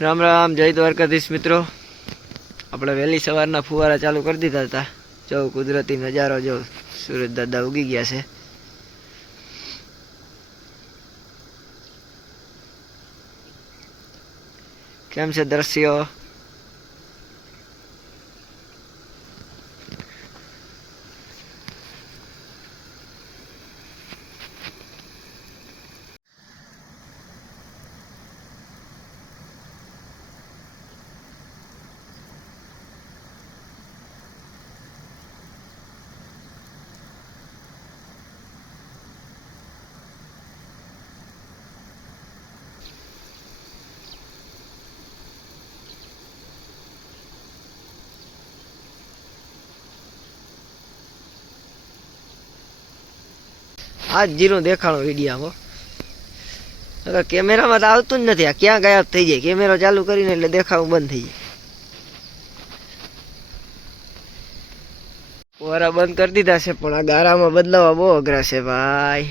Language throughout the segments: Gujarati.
राम राम, जय द्वारकाधीश मित्रों। આપણે વહેલી સવારના ફુવારા ચાલુ કરી દીધા હતા। જો કુદરતી નજારો, જો સૂરજ દાદા ઉગી ગયા છે। કેમ છે દ્રશ્યો? आज जीरो देखाणो वीडियो में कैमरा में तो आवतुं ज नथी। आ क्या गायब थई जाय? कैमरा चालू करीने એટલે દેખાવું બંધ થઈ જાય। ફુવારા બંધ કરી દીધા છે, પણ આ ગારામાં બદલાવા બહુ અઘરા છે ભાઈ।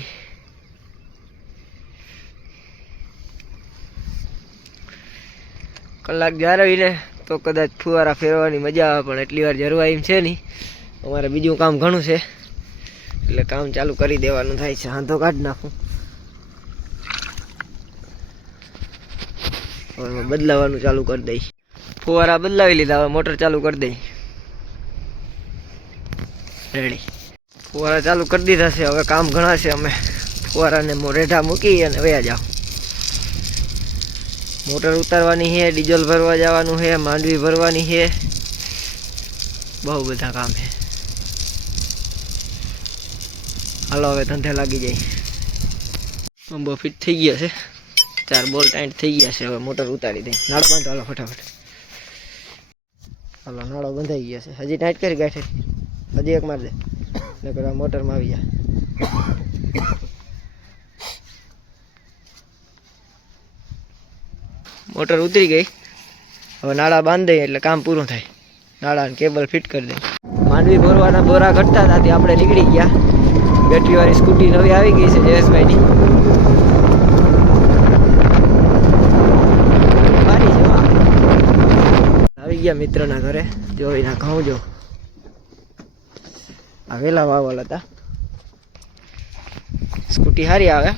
કલાક જાળવીને તો કદાચ ફુવારા ફેરવાની મજા આવે, પણ એટલી વાર જરવા એમ છે નહીં। અમારે બીજું કામ ઘણું છે, એટલે કામ ચાલુ કરી દેવાનું થાય છે। હાંધો કાઢ નાખું, હવે બદલાવાનું ચાલુ કરી દઈ। ફુવારા બદલાવી લીધા, હવે મોટર ચાલુ કરી દઈ। રેડી, ફુવારા ચાલુ કરી દીધા છે। હવે કામ ઘણા છે, અમે ફુવારાને રેઢા મૂકી અને વયા જાવ। મોટર ઉતારવાની છે, ડીઝલ ભરવા જવાનું છે, માંડવી ભરવાની છે, બહુ બધા કામ છે। હાલો હવે ધંધે લાગી જાય। અંબો ફિટ થઈ ગયા છે, 4 બોલ ટાઈટ થઈ ગયા છે। હવે મોટર ઉતારી દઈ, નાળો બાંધો હાલો ફટાફટ। હાલો નાળો બંધાઈ ગયા છે, હજી ટાઈટ કરી ગાંઠે, હજી એક માર દે નકર આ મોટરમાં આવી જાય। મોટર ઉતરી ગઈ, હવે નાળા બાંધી દઈએ એટલે કામ પૂરું થાય। નાળા કેબલ ફિટ કરી દઈએ। માંડવી ભરવાના બોરા ઘટતા હતા, આપણે નીકળી ગયા। બેટરી વાળી સ્કૂટી નવી આવી ગઈ છે જયેશભાઈની। આવી ગયા મિત્રના ઘરે, જો એના ઘઉં જો આ વેલા વાવલ હતા। સ્કૂટી સારી આવે,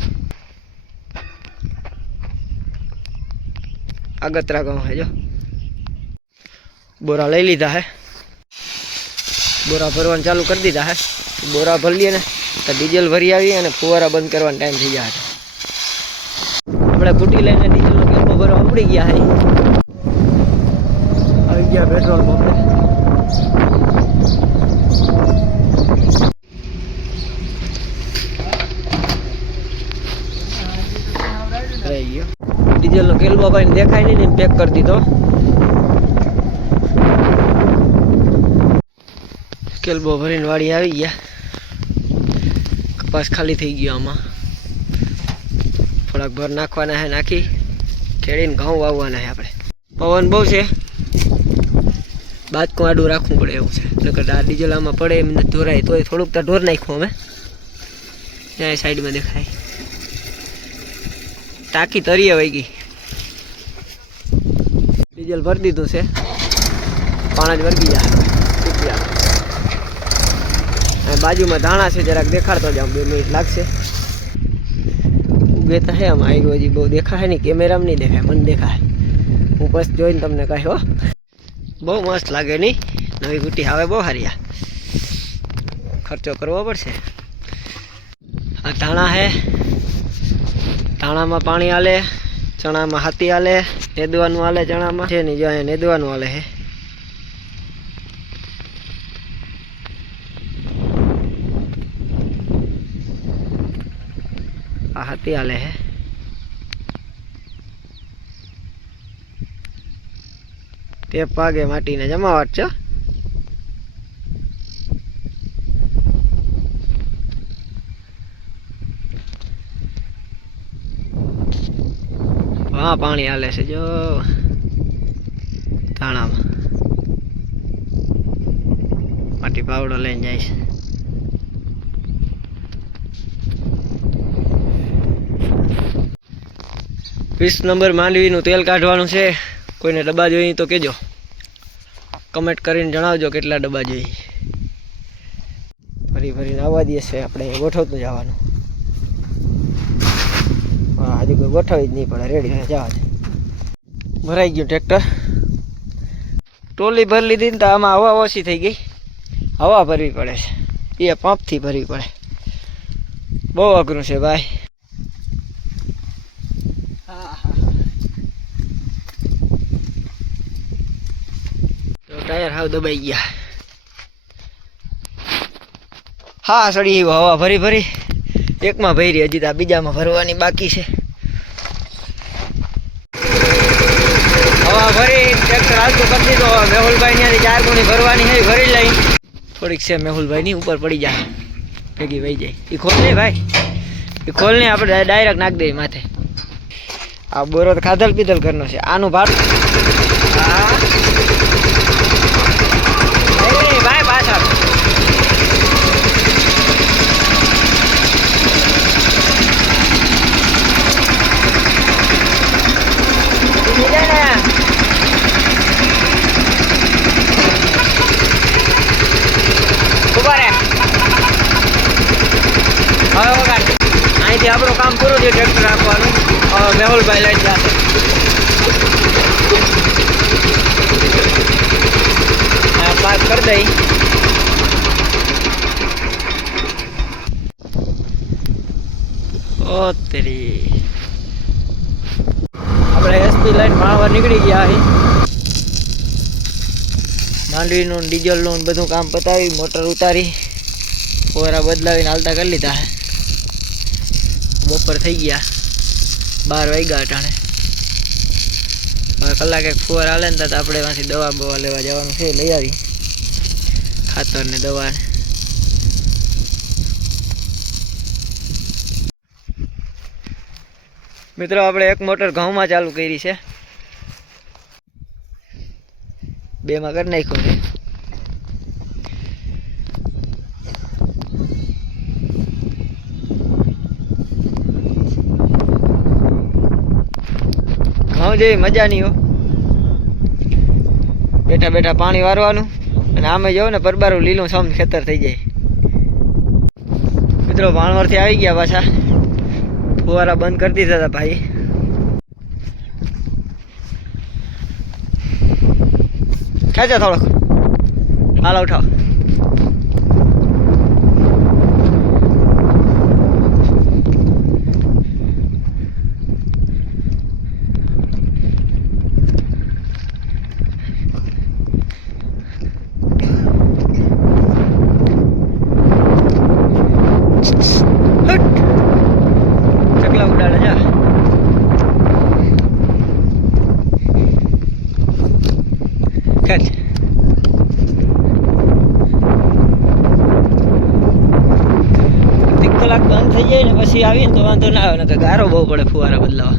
આગતરા ઘઉં છે જો। બોરા લઈ લીધા હે, બોરા ભરવાનું ચાલુ કરી દીધા હે। બોરા ભરી લઈએ ને તો ડીઝલ ભરી આવીએ અને ફુવારા બંધ કરવાનો ટાઈમ થઈ જાય। આપણે કુટી લઈને ડીઝલનો કેમ્પો ભરવા ઉપડી ગયા હે। આવી ગયા પેટ્રોલ પંપે। રહી ગયો ડીઝલનો કેલ્બો ભાઈને દેખાય નહીં ને પેક કરી દીધો। કેલ્બો ભરીને વાડી આવી ગયા। કપાસ ખાલી થઈ ગયો, આમાં થોડાક ભર નાખવાના છે, નાખી ખેડીને ઘઉં વાવવાના છે આપણે। પવન બહુ છે, બાજકું આડું રાખવું પડે એવું છે, નકર આ ડીઝલ આમાં પડે એમ નથી ઢોરાય। તોય થોડુંક તો ઢોર નાખ્યું અમે, ત્યાં સાઈડમાં દેખાય। ટાંકી તરીએ વહી ગઈ, ડીઝલ ભરી દીધું છે, પાણા જ વર્ગી જાય। બાજુમાં ધાણા છે, જરાક દેખાડતો જાઉં, 2 મિનિટ લાગશે। ઉગે તો હે, આમ આવ્યું હજી બહુ દેખાય નહીં, કેમેરામાં નહીં દેખાય, મને દેખાય। હું બસ જોઈને તમને કહ્યું, બહુ મસ્ત લાગે નહીં? નવી કુટી આવે બહુ સારી। આ ખર્ચો કરવો પડશે। આ ધાણા હે, ધાણામાં પાણી હાલે, ચણામાં હાથી હાલે, નેદવાનું હાલે ચણામાં છે નહીં, જો અહીંયા નેદવાનું હાલે હે। આ હાથી હાલે હે, ટેપ પાગે માટીને જમાવટ છે। હા પાણી હાલે છે જો ધાણામાં, માટી પાવડો લઈને જાય છે। 20 નંબર માંડવીનું તેલ કાઢવાનું છે। કોઈને ડબ્બા જોઈએ તો કહેજો, કમેન્ટ કરીને જણાવજો કેટલા ડબ્બા જોઈએ. ફરી ફરીને આવવા દઈએ છે આપણે ગોઠવતું જવાનું. હા, હજુ કોઈ ગોઠવી જ નહીં પડે, રેડી જવા દે. ભરાઈ ગયું ટ્રેક્ટર. ટોલી ભરી લીધી ને તો આમાં હવા ઓછી થઈ ગઈ, હવા ભરવી પડે છે, એ પંપથી ભરવી પડે. બહુ અઘરું છે ભાઈ. ટાયર હાવ દબાઈ ગયા. હા, સડી હવા ભરી ભરી એકમાં ભરી, હજી તો બીજામાં ભરવાની બાકી છે. હવા ભરી ટ્રેક્ટર હાલતું કરી દીધો. મેહુલભાઈ ત્યાંથી 4 ગુણી ભરવાની છે, ભરી લઈ. થોડીક છે મેહુલભાઈની, ઉપર પડી જાય ભેગી વહી જાય. એ ખોલ નહીં ભાઈ, એ ખોલ નહીં, આપણે ડાયરેક્ટ નાખી દઈએ માથે. આ બોરો તો ખાધલ પીધલ કરનો છે. આનું ભાડું હા ભાઈ પાછળ હવે વગાડ. અહીંથી આપણું કામ પૂરું થયું, ટ્રેક્ટર રાખવાનું. હવે મેહુલભાઈ લઈ જશે. પાર્ક કરી દઈ. ઓ તેરી, આપણે એસપી લાઈન માળવા નીકળી ગયા છે. માંડવીનું ડીઝલનું બધું કામ પતાવી, મોટર ઉતારી, ફુવારા બદલાવીને હાલતા કરી લીધા છે. બપોર થઈ ગયા, 12 વાગ્યા અટાણે. હવે કલાક એક ફુવાર હાલે ને તો આપણે એમાંથી દવા બવા લેવા જવાનું છે, લઈ આવી ખાતર ને દવા. મિત્રો આપણે એક મોટર ઘઉંમાં ચાલુ કરી છે, 2માં કરી નાખ્યું છે. ઘઉં જેવી મજા નહીં હો, બેઠા બેઠા પાણી વારવાનું, અને આમે જાવ ને પરબારું લીલું સમ ખેતર થઈ જાય. મિત્રો ભાણવરથી આવી ગયા પાછા, ફુવારા બંધ કરી દીધા હતા ભાઈ. ખેંચો થોડોક, હાલ ઉઠાવ. ચકલા ઉડાડે જા. ખેંચ. કલાક બંધ થઈ જાય ને પછી આવીને તો વાંધો ના આવે, ને તો ગારો બહુ પડે ફુવારા બદલાવા.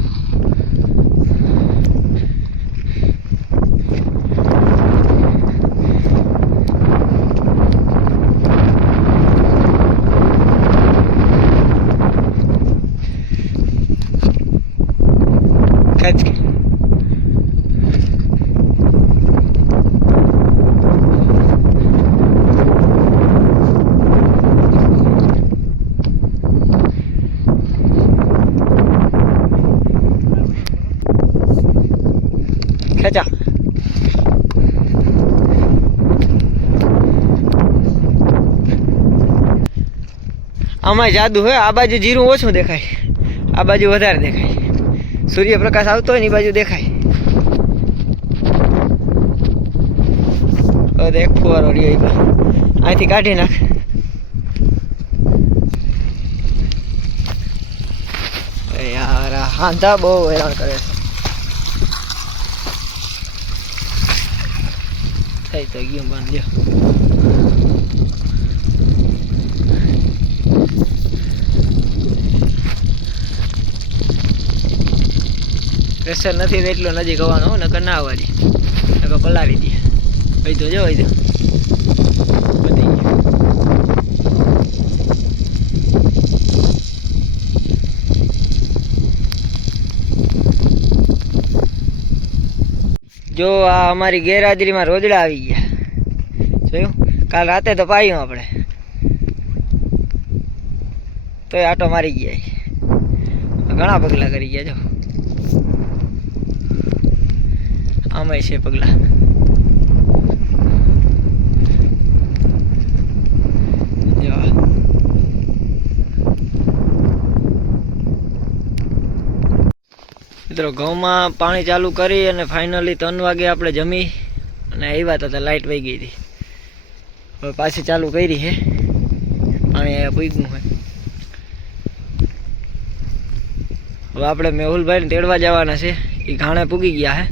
ખેંચ. ખેંચા. આમાં જાદુ હોય, આ બાજુ જીરું ઓછું દેખાય, આ બાજુ વધારે દેખાય. સૂર્યપ્રકાશ આવતો હોય ને એ બાજુ દેખાય. હવે એક ફુવારો રહ્યો, અહીંથી કાઢી નાખ. યાર હાંધા બહુ હેરાન કરે છે. થઈ તો ગયું બાંધ્યો. પ્રેશર નથી તો એટલો નજીક આવવાનો, નકર ના આવવા દે, નકર પલાળી દે. ભાઈ તો જો ભાઈ તો બધી ગયું. જો આ અમારી ગેરહાજરીમાં રોજડા આવી ગયા. જોયું? કાલ રાતે તો પાયું આપણે, તોય આટો મારી ગયા. ઘણા પગલા કરી ગયા. જો આમાંય છે પગલા. મિત્રો ઘઉંમાં પાણી ચાલુ કરી અને ફાઇનલી 3 વાગે આપણે જમી અને આવ્યા હતા, લાઇટ વહી ગઈ હતી. હવે પાછી ચાલુ કરી છે, પાણી અહીંયા પૂગ્યું હોય. હવે આપણે મેહુલભાઈને તેડવા જવાના છે. એ ઘાણે પૂગી ગયા છે.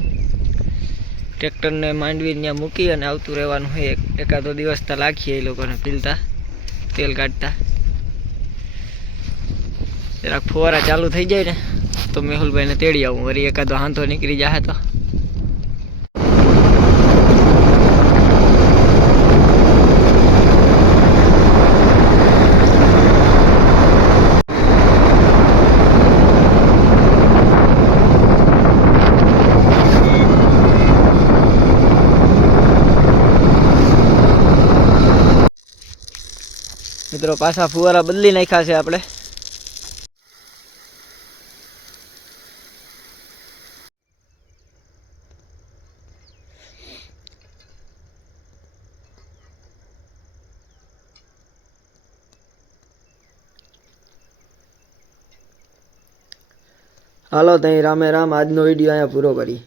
ટ્રેક્ટરને માંડવી ત્યાં મૂકી અને આવતું રહેવાનું હોય. એકાદો દિવસ તો લાગીએ એ લોકોને પીલતા, તેલ કાઢતા. જરાક ફુવારા ચાલુ થઈ જાય ને તો મેહુલભાઈને તેડી આવું. વળી એકાદો હાંધો નીકળી જાય તો. મિત્રો પાછા ફુવારા બદલી નાખ્યા છે આપણે. હાલો તઈ રામે રામ. આજનો વિડીયો અહીંયા પૂરો કરી.